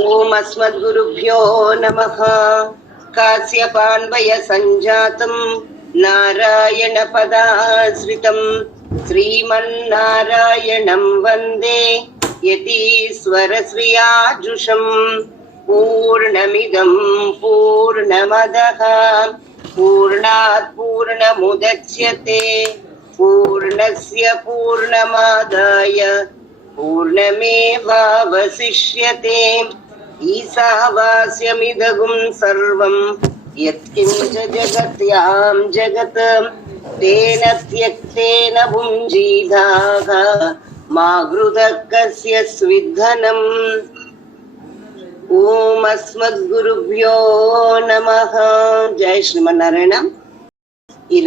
ஓம் அஸ்மத்குருப்யோ நமः. காஸ்யபான்வய சஞ்சாதம் நாராயண பதாஸ்ரிதம் ஸ்ரீமன்னாராயணம் வந்தே யதீஸ்வரஸ்ரீயாஜுஷம். பூர்ணமிதம் பூர்ணமதः பூர்ணாத் பூர்ணமுதச்யதே பூர்ணஸ்ய பூர்ணமாதாய பூர்ணமேவாவசிஷ்யதே. ஈசாவாஸ்யமிதகும் சர்வம் யத்கிஞ்ச ஜகத்யாம் ஜகத் தேன த்யக்தேன புஞ்சீதாக மா க்ருதः கஸ்ய ஸ்வித்தனம். ஓம் அஸ்மத்குருப்யோ நமః. జై శ్రీమన్నారాయణ. ఈ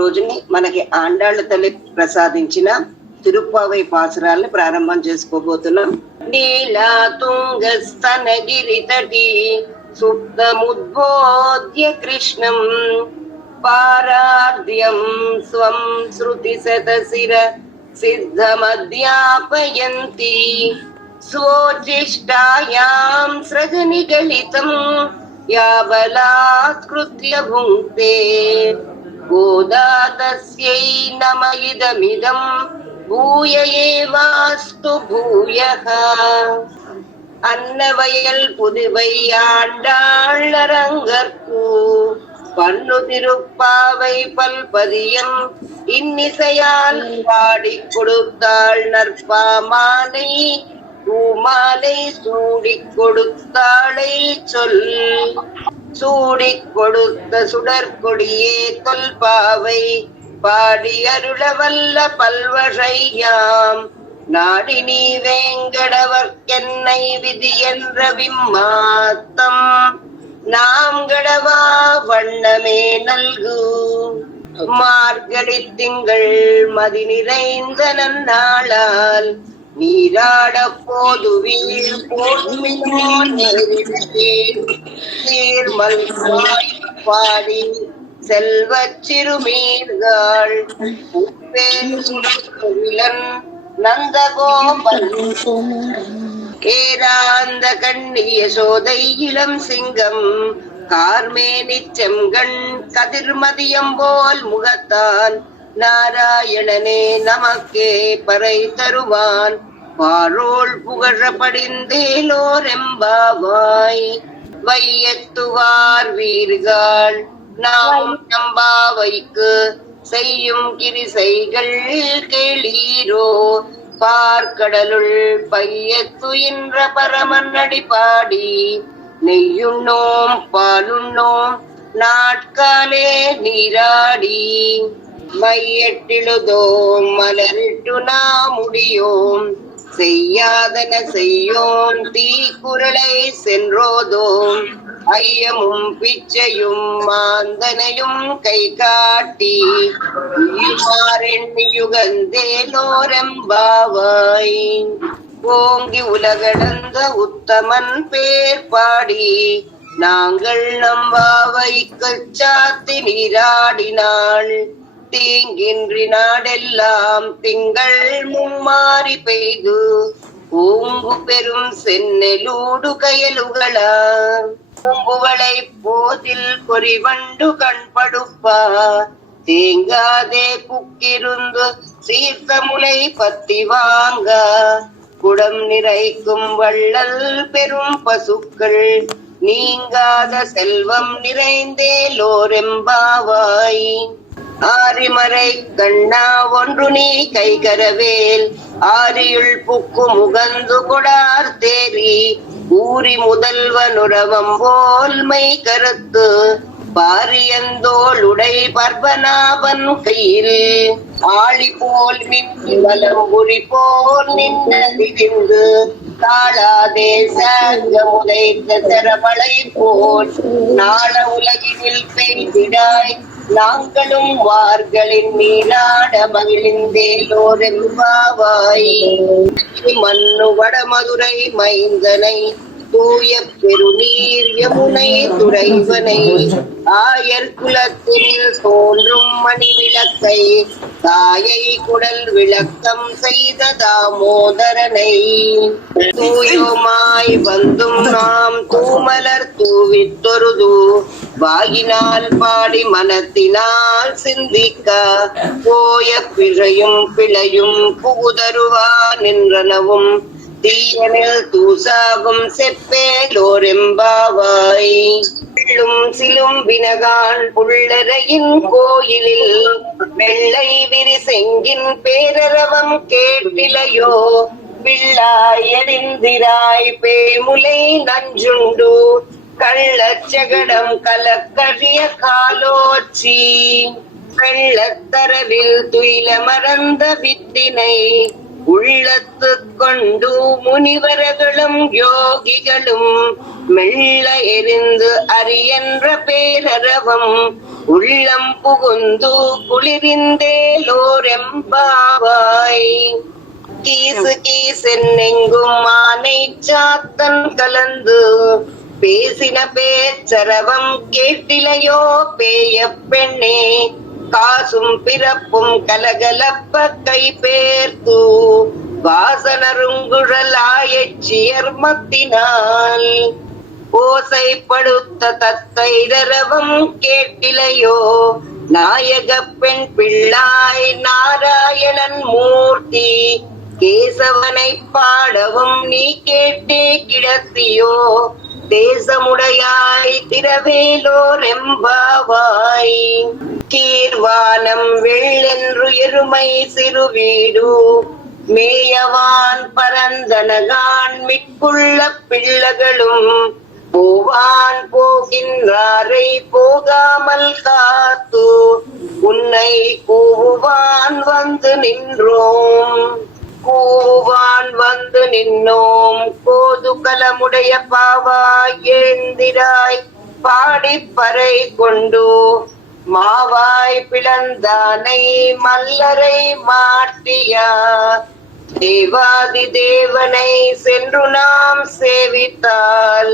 రోజుని మనకి ఆండాళ్ళ తల్లి ప్రసాదించిన తిరుప్పావై పాసురాల్ని ప్రారంభం చేసుకోబోతున్నాం. నీలా తుంగస్తనగిరి తటి సుప్తముద్బోధ్య కృష్ణం పారార్ధ్యం స్వం శృతి శతశిర సిద్ధమధ్యాపయంతి స్వోచిష్టాయాం సృజనిగళితం యాబలాత్కృత్య భుంక్తే గోదా తస్యై నమ ఇదమిదం பூய ஏவாஸ்து பூயः. அன்னவயல் புதுவை ஆண்டாளரங்கற்கு பண்ணு திருப்பாவை பல்பதியம் இன்னிசையால் பாடி கொடுத்தாள் நற்பாமாலை பூமாலை சூடிக் கொடுத்தாளை சொல். சூடிக் கொடுத்த சுடற்கொடியே தொல்பாவை பாடி அருளவல்ல பல்வகையாம் நாடி நீ வேங்கடவர்க்கென்னை விதி என்ற விம்மாத்தம் நாம் கடவா வண்ணமே நல்கு. மார்கழி திங்கள் மதி நிறைந்த நன்னாளால் நீராட போதுவீர் பாடி செல்வச் சிறுமீர்கள் நந்தகோபன் கேராந்த கண்ணிய சோதை இளம் சிங்கம் கார்மேனி செங்கண் கதிர்மதியம் போல் முகத்தான் நாராயணனே நமக்கே பறை தருவான் பாரோள் புகழ படிந்தேலோரெம்பாவாய். வையத்துவார் வீர்கள் நாம் நம்பாவைக்கு செய்யும் கிரிசைகள் கேளீரோ. பார்க்கடலுள் பையத்துயின்ற பரமன் அடிப்பாடி நெய்யுண்ணோம் பாலுண்ணோம் நாட்காலே நீராடி. மையெட்டிழுதோம் மலரிட்டு நாமுடியோம் செய்யாதன செய்யோம் தீக்குறளை சென்றோதோம். ஐயமும் பிச்சையும் மாந்தனையும் கை காட்டி யுகந்தேலோரெம்பாவாய். ஓங்கி உலகடந்த உத்தமன் பேர் பாடி நாங்கள் நம்பாவைக்கு சாத்தி நீராடினாள். தீங்கின்றி நாடெல்லாம் திங்கள் மும்மாறி பெய்து பூங்கு பெரும் சென்னெலூடு கயலுகளா. பூம்புவளை போதில் பொறிவண்டு கண்படுப்பா தேங்காதே புக்கிருந்து சீர்த்த முளை பத்தி வாங்க. குடம் நிறைக்கும் வள்ளல் பெரும் பசுக்கள் நீங்காத செல்வம் நிறைந்தேலோரெம்பாவாய். ஆரிமறை கண்ணா ஒன்று நீ கைகரவேல் ஆரியுள் புக்கு முகந்து கொடார் தேரி ஊரி முதல்வனுரவம் போல் மை கருத்து பாரியந்தோளுடை பர்வநாபன் கையில் ஆளி போல் மின்னி வலம்புரி போல் நின்று தாளாதே சங்கமுதைத்த செரவளை போல் நாள உலகினில் பெய்திடாய். நாங்களும் வார்களின் மீனாட மகிழ்ந்தேலோரெம்பாவாய். மண்ணு வடமதுரை மைந்தனை தூய பெருநீர் யமுனை துறைவனை ஆயர் குலத்தில் தோன்றும் மணி விளக்கை தாயை குடல் விளக்கம் செய்த தாமோதரனை தூயோமாய் வந்தும் நாம் தூமலர் தூவித்தொருது வாயினால் பாடி மனத்தினால் சிந்திக்க போய பிழையும் புகுதருவா நின்றனவும் தீயனில் தூசாகும் செப்பேலோரெம்பாவாய் சிலும் வினகான் புள்ளரையின் கோயிலில் வெள்ளை விரிசெங்கின் பேரரவம் கேட்டிலையோ பிள்ளாய் எரிந்திராய் பேமுலை நஞ்சுண்டு கள்ளச்சகடம் கலக்கழிய காலோச்சி வெள்ளத்தரவில் துயில மறந்த வித்தினை உள்ளத்து கொண்டு முனிவர்களும் யோகிகளும் மெல்ல எரிந்து அரியன்ற பேரரவம் உள்ளம் புகுந்து குளிரிந்தேலோரெம்பாவாய் கீசு கீசென்னெங்கும் ஆனை சாத்தன் கலந்து பேசின பேச்சரவம் கேட்டிலையோ பேய பெண்ணே காசும் பிறப்பும் கலகலப்ப கை பேர்த்து வாசனருங்குழலாயச்சியர்மத்தினால் ஓசைப்படுத்த தத்தைரவம் கேட்டிலையோ நாயக பெண் பிள்ளாய் நாராயணன் மூர்த்தி கேசவனை பாடவும் நீ கேட்டே கிடத்தியோ தேசமுடையாய் திரவேலோரெம்பாவாய் கீர்வானம் வெள்ளென்று எருமை சிறு வீடு மேயவான் பரந்தனகான் மிக்குள்ள பிள்ளைகளும் போவான் போகின்றாரை போகாமல் காத்து உன்னை கூவான் வந்து நின்றோம் கோது கலமுடைய பாவாய் எழுந்திராய் பாடிப்பறை கொண்டு மாவாய் பிளந்தானை மல்லரை மாட்டியா தேவாதி தேவனை சென்று நாம் சேவித்தால்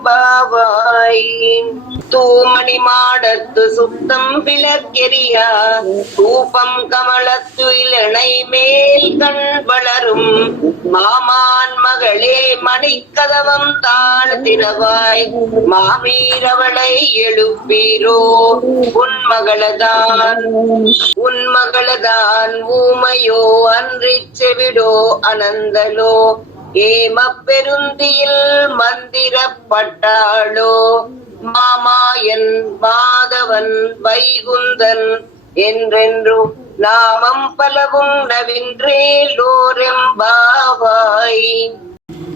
ஆவாவென்னாராயந்தருளேலோரெம்பாவாய் தூமணி மாடத்து சுத்தம் விளக்கெரியா தூபம் கமலத்து இளனை மேல் கண் வளரும் மாமான் மகளே மணிக்கதவம் தாழ்த்தினவாய் மாமீரவளை எழுப்பீரோ உன்மகளதான் ஊமையோ அன்றி செவிடோ அனந்தலோ ஏம பெருந்தியில் மந்திரப்பட்டாளோ மாமாயன் மாதவன் வைகுந்தன் என்றென்று நாமம் பலவும் நவின்றேலோரெம்பாவாய்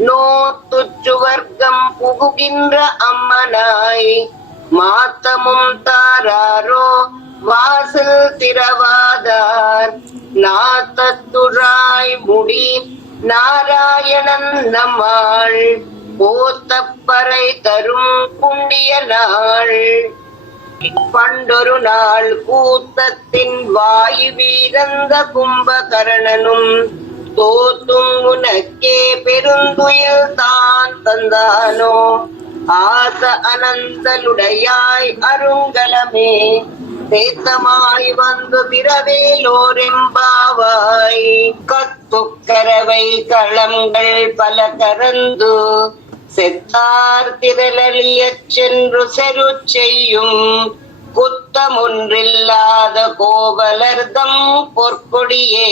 நோத்துச்சுவர்க்கம் புகுகின்ற அம்மனாய் மாத்தமும் தாராரோ வாசல் திரவாதார் நாத்தத்துழாய் முடி நாராயணன் நம்மாள் போத்தப்பறை தரும் புண்ணிய நாள் பண்டொரு நாள் கூத்தத்தின் வாயு வீரந்த கும்பகரணனும் தோத்தும் உனக்கே பெருந்துயில் தான் தந்தானோ ஆச அனந்தலுடையாய் அருங்கலமே தேத்தமாய் வந்து திரவேலோரெம்பாவாய் கத்துக்கரவை களங்கள் பல கறந்து செத்தார் திரளியச் சென்று செரு செய்யும் குத்தமொன்றில்லாத கோவலர்தம் பொற்கொடியே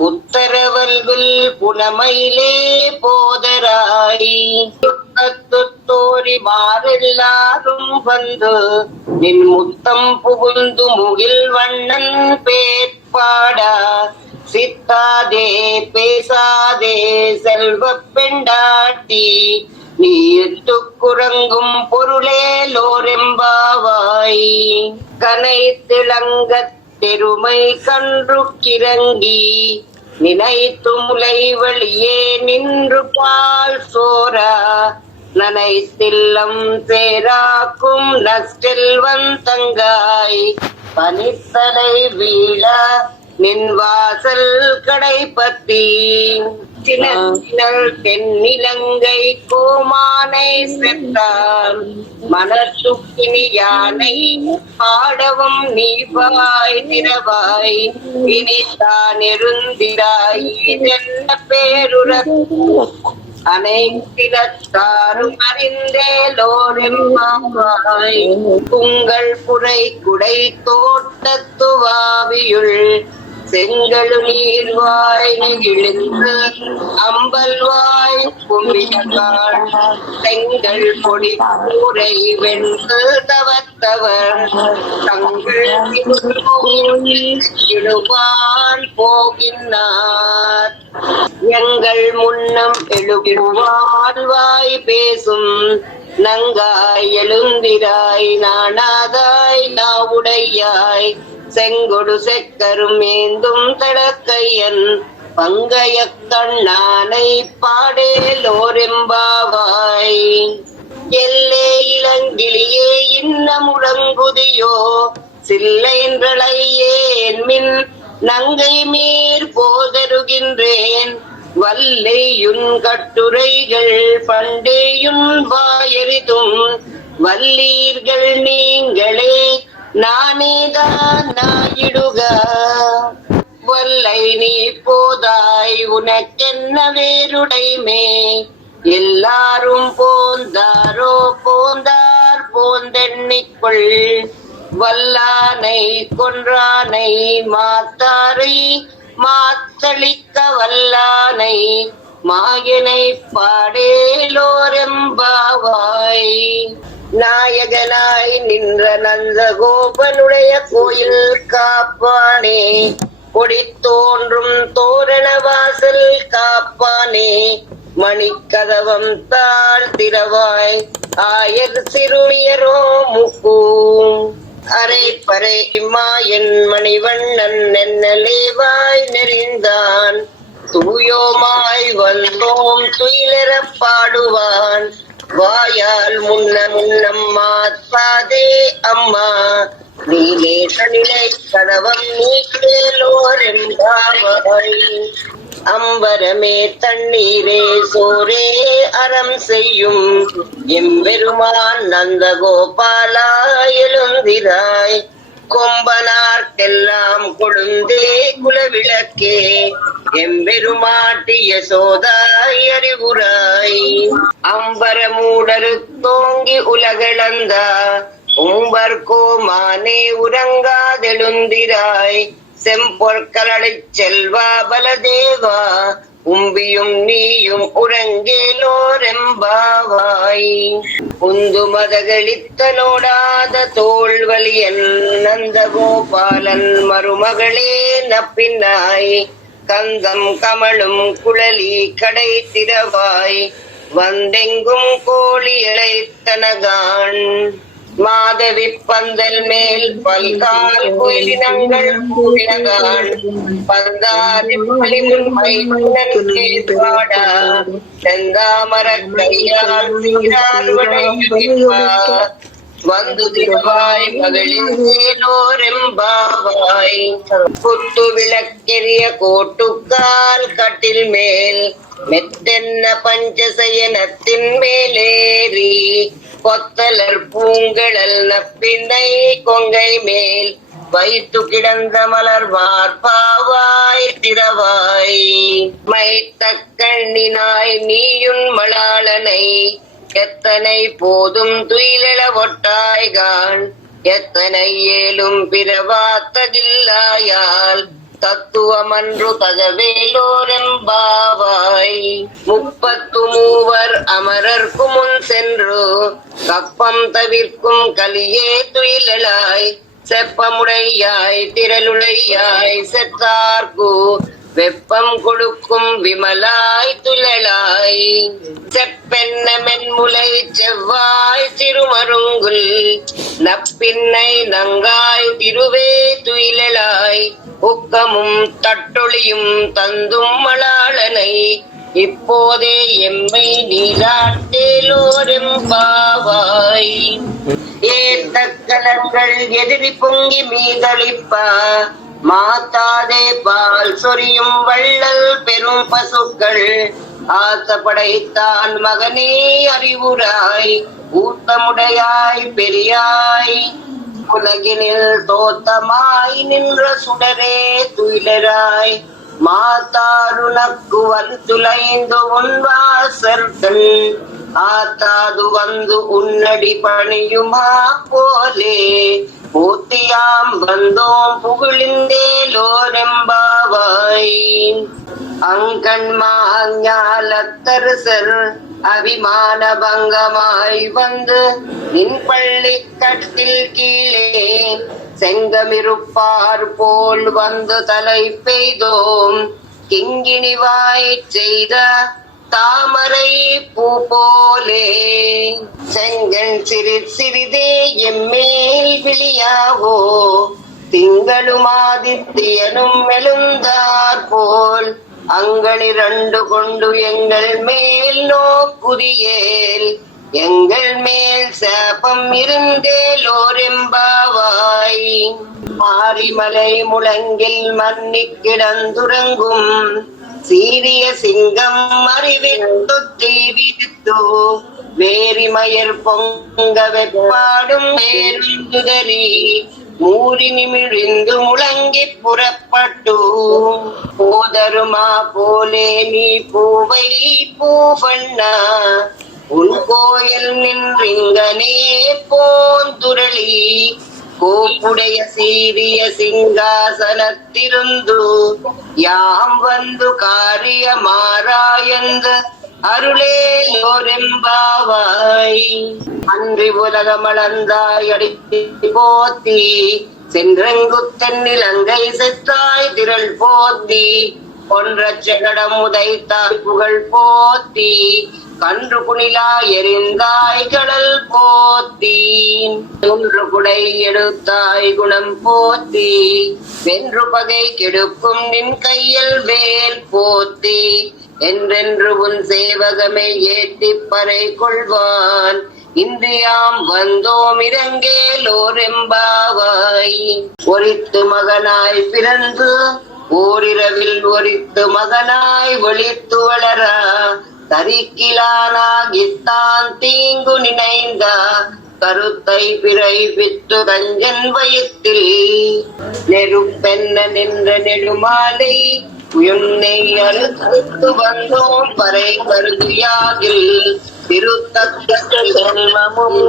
உத்தரவல்குல் புனமையிலே போதராய் தோரி மாறெல்லாரும் வந்து நின் முத்தம் புகுந்து முகில் வண்ணன் பேட்பாடா சித்தாதே பேசாதே செல்வ பெண்டாட்டி நீ எட்டுக்குறங்கும் பொருளேலோரெம்பாவாய் கனை திளங்கத் தெருமை கன்று கிறங்கி நினைத்து முலை வழியே நின்று பால் சோரா நனைத்தில்லம் சேராக்கும் நஸ்டெல்வன் தங்காய் பனித்தலை வீழ நின் வாசல் கடை பத்தி சினத்தினல் தென்னிலங்கை கோமானை சென்றான் மனத்துக்கினி யானை பாடவும் நீவாய் திரவாய் இனித்தான் இருந்திராய் இதென்ன பேருர அனைத்திலத்தாரும் அறிந்தேலோரெம்பாவாய் உங்கள் புரை குடை தோட்டத்துவாவியுள் செங்கழு நீர்வாய் நெகிழ்ந்து அம்பல்வாய் கும்பிடாள் செங்கல் பொடி கூரை வென்று தவத்தவர் தங்கள் இடுவான் போகின்றார் எங்கள் முன்னம் எழுவான் வாய் பேசும் நங்காய் எழுந்திராய் நாணாதாய் நாவுடையாய் செங்கொடு செக்கரும் ஏந்தும் தடக்கையன் பங்கைய கண்ணானை பாடேலோரெம்பாவாய் எல்லே இளங்கிளியே இன்ன முழங்குதியோ சில்லைன்றளையேன் மின் நங்கை மீர் போதருகின்றேன் வல்லையுன் கட்டுரைகள் பண்டேயுன் வாயறிதும் வல்லீர்கள் நீங்களே நானேதான் நாயிடுக வல்லை நீ போதாய் உனக்கென்ன வேருடைமே எல்லாரும் போந்தாரோ போந்தார் போந்தெண்ணிக்குள் வல்லானை கொன்றானை மாத்தாரை மாத்தளிக்க வல்லானை மாயனை பாடேலோரெம்பாவாய் நாயகனாய் நின்ற நந்தகோபனுடைய கோயில் காப்பானே கொடி தோன்றும் தோரண வாசல் காப்பானே மணிக்கதவம் தாழ் திரவாய் ஆயர் சிறுமியரோ முக்கும் அரை பறை மாயன் மணிவண்ணன் என்னலேவாய் நெறிந்தான் தூயோமாய் வந்தோம் துயிலெறப் பாடுவான் வாயால் முன்னம் மாத்தாதே அம்மா நீலே தனிலை கடவம் நீக்கேலோரெம்பாவாய் அம்பரமே தண்ணீரே சோரே அறம் செய்யும் எம்பெருமான் நந்தகோபாலா எழுந்திராய் கொம்பனார்க்கெல்லாம் கொழுந்தே குலவிளக்கே எம்பெருமாட்டி யசோதாய் அறிவுராய் அம்பரமூடரு தோங்கி உலகளந்த உம்பர் கோமானே உறங்காதெழுந்திராய் செம்பொற்களடை செல்வா பலதேவா உம்பியும் நீயும் உறங்கேலோரெம்பாவாய் உந்து மதகளித்தனோடாத தோல்வலியன் நந்தகோபாலன் மருமகளே நப்பின்னாய் கந்தம் கமழும் குழலி கடை திரவாய் வந்தெங்கும் கோழி இழைத்தனகான் மாதவி பந்தல் மேல் பல்கால் கோயிலினங்கள் கூடினகான் பந்தாதி பலிமுன்மை பாடா செந்தாமர கையால் சீரால் வடையுதிப்பார் வந்து திருவாய் மகளின் சேலோரெம்பாவாய் குத்து விளக்கெரிய கோட்டுக்கால் கட்டில் மேல் மெத்தென்ன பஞ்சசயனத்தின் மேலேறி கொத்தலர் பூங்கழல் நப்பினை கொங்கை மேல் வைத்து கிடந்த மலர் மார்பாவாய் திரவாய் மைத்த கண்ணினாய் நீயுன் மளாளனை எத்தனை போதும் துயிலெழ ஒட்டாய்கான் எத்தனை ஏலும் பிறவாத்ததில்லாயால் தத்துவமன்று தகவேலோரெம்பாவாய் முப்பத்து மூவர் அமரர்க்கு முன் சென்று கப்பம் தவிர்க்கும் கலியே துயிலெழாய் செப்பமுடையாய் திரளுடையாய் செத்தார்கு வெப்பம் கொடுக்கும் விமலாய் துழலாய் செப்பென்ன மென்முலை செவ்வாய் திருமருங்குல் நப்பின்னை நங்காய் திருவே துயிலலாய் உக்கமும் தட்டொளியும் தந்தும் மளாளனை இப்போதே எம்மை நீராட்டேலோரெம்பாவாய் ஏத்த கலங்கள் எதிரி பொங்கி மீதளிப்பா மாத்தாதே பால் சொரியும் வள்ளல் பெரும் பசுக்கள் ஆத்த படைத்தான் மகனே அறிவுராய் ஊத்தமுடையாய் பெரியாய் உலகினில் தோத்தமாய் நின்ற சுடரே துயிலராய் மாத்தாருனக்கு வந்துலைந்து உன்வாசர்கள் ஆத்தாது வந்து உன்னடி பணியுமா போலே போத்தியாம் வந்தோம் புகழிந்தேலோரெம்பாவாய் அங்கண்மாஞாலத்தரசர் அபிமான பங்கமாய் வந்து நின் பள்ளி கட்டில் கீழே செங்கமிருப்பார் போல் வந்து தலை பெய்தோம் கிங்கிணிவாய் செய்த தாமரை பூ போலே செங்கன் சிறிதே எம்மேல் விழியாவோ திங்களும் ஆதித்யனும் எழுந்தார் போல் அங்களிரண்டு கொண்டு எங்கள் மேல் நோக்குதியேல் எங்கள் மேல் சாபம் இருந்தேலோரெம்பாவாய் மாரிமலை முழங்கில் மன்னி கிடந்துறங்கும் சீரிய சிங்கம் அறிவித்து தீவிரித்து வேரிமயர் பொங்க வெப்பாடும் வேறுதறி மூறி நிமிழிந்து முழங்கி புறப்பட்டு போதருமா போலே நீ பூவை பூவண்ணா உன் கோயில் நின்றிங்கனே போந்துரளி கோப்புடைய சீரிய சிங்காசனத்திருந்து யாம் வந்து காரிய மாறாயந்து அருளேலோரெம்பாவாய் அன்றி உலகமளந்தாய் அடித்து போத்தி சென்றெங்குத்தன் நிலங்கை செத்தாய் திரள் போத்தி கொன்ற செகடம் உதைத்தாய் புகழ் போத்தி கன்று குணிலா எரிந்தாய் கடல் போத்தி ஒன்று குடை எடுத்தாய் குணம் போத்தி வென்று பகை கெடுக்கும் நின் கையில் வேல் போத்தி என்றென்று உன் சேவகமை ஏற்றி பறை கொள்வான் இன்றியாம் வந்தோம் இறங்கேலோரெம்பாவாய் ஒரித்து மகனாய் பிறந்து ஓரிரவில் ஒரித்து மகனாய் ஒளித்து வளரா தரிக்கிலானாகித்தான் தீங்கு நினைந்த கருத்தை பிறை வித்து கஞ்சன் வயத்தில் நெருப்பென்ன நின்ற நெடுமாலை உயர்னை அறுத்து வந்தோம் பறை கருதியாகில் திருத்தமும்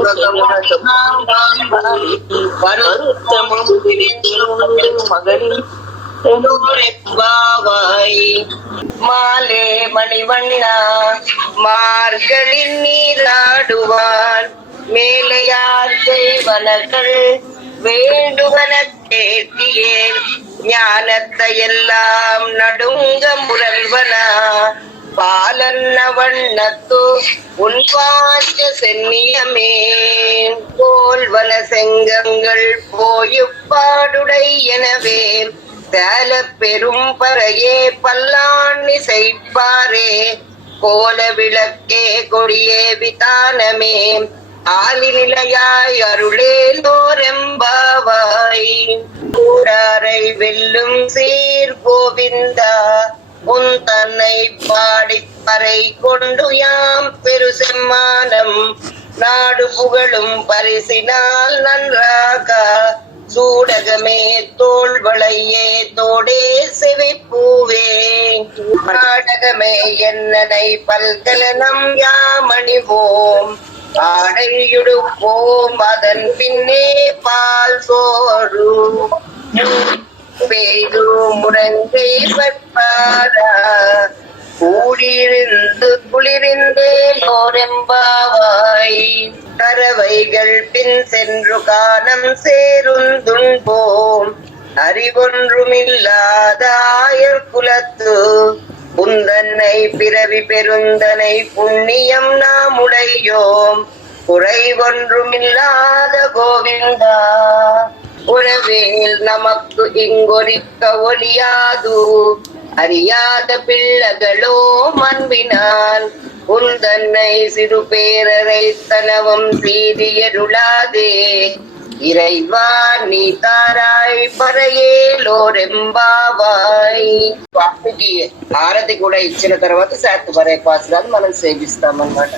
மகளிர் மாலே மணிவண்ணா மார்களின் நீராடுவான் மேலையார் செய்வனர்கள் வேண்டுவன கேட்டியேன் ஞானத்தை எல்லாம் நடுங்க முரல்வனா பாலன்ன வண்ணத்து உன் பாஞ்ச சென்னியமே போல்வன செங்கங்கள் போயுப்பாடுடை எனவே சேல பெரும் பறையே பல்லாண்ணி செய்ப்பாரே கோல விளக்கே கொடியே விதானமே ஆலி நிலையாய் அருளேலோரெம்பாவாய் கூடாரை வெல்லும் சீர் கோவிந்தா உன் தன்னை பாடி பறை கொண்டு யாம் பெரு செம்மானம் நாடு புகழும் பரிசினால் நன்றாக சூடகமே தோல் வளையே தோடே செவிப்பூவே நாடகமே என்னனை பல்கலனம் யாமணிவோம் ஆடையுடுப்போம் அதன் பின்னே பால் சோறு பெய்து முரங்கை பற்பாரா கூடியிருந்து குளிரிந்தேலோரெம்பாவாய் கரவைகள் பின் சென்று காணம் சேருந்துண்போம் அறிவொன்றுமில்லாத ஆயர் குலத்து புந்தன்னை பிறவி பெருந்தனை புண்ணியம் நாம் உடையோம் குறைவொன்றுமில்லாத கோவிந்தா உறவேல் நமக்கு இங்கொரிக்க ஒளியாது அறியாத பிள்ளைகளோ அன்பினால் உந்தன்னை சிறு பேரரை தனவம் சீரியருளாதே இறைவா நீ தாராய் పరయేలోరెంబావాయ్. స్వామికి హారతి కూడా ఇచ్చిన తర్వాత శాంతి పరే పాసురాలు మనం సేవిస్తామన్నమాట.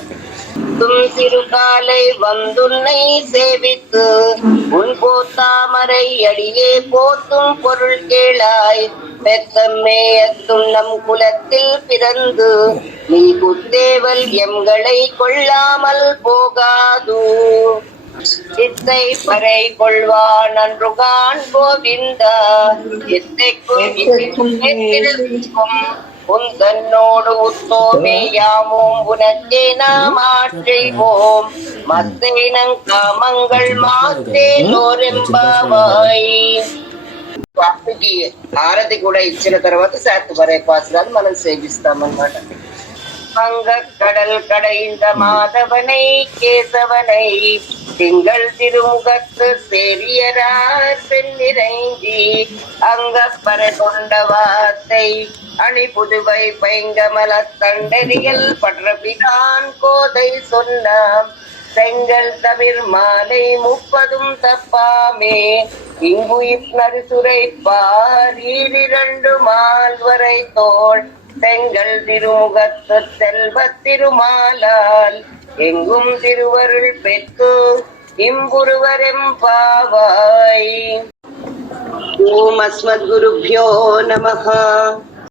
திருக்காலை வந்துன்னை சேவித்து உன் போத்தாமரை அடியே போத்தும் பொருள் கேளாய். பெத்தம்மே அத்துண்ணம் குலத்தில் பிறந்து நீ குத்தேவல் எம்களை கொள்ளாமல் போகாது. இத்தை பறை கொள்வான் அன்றுகான் கோவிந்தா. எத்தைக்கும் உந்தன்னோடு உத்தோமே யாமும் உனக்கே நாம் ஆற்றைவோம். மத்தேனங் காமங்கள் మాతేలోరెంబావాయ్. స్వామికి హారతి కూడా ఇచ్చిన తర్వాత శాంతి పరే పాసురాలు మనం సేవిస్తామన్నమాట. வங்கக்கடல் கடைந்த மாதவனை கேசவனை திங்கள் திருமுகத்து சேரியரார் பெண்ணிறைஞ்சி அங்கப்பறை கொண்ட வார்த்தை அணி புதுவை பைங்கமல தண்டறியல் பற்றபிரான் கோதை சொன்னாம். செங்கல் தவிர் மாலை 30 தப்பாமே இங்குயிர் நரிசுரைப்பார் 2 மால்வரை தோள் செங்கல் திருமுகத்து செல்வத் திருமாலால் எங்கும் திருவருள் பெற்று இம்புருவரெம்பாவாய். ஓம் அஸ்மத் குருப்யோ நமஹ.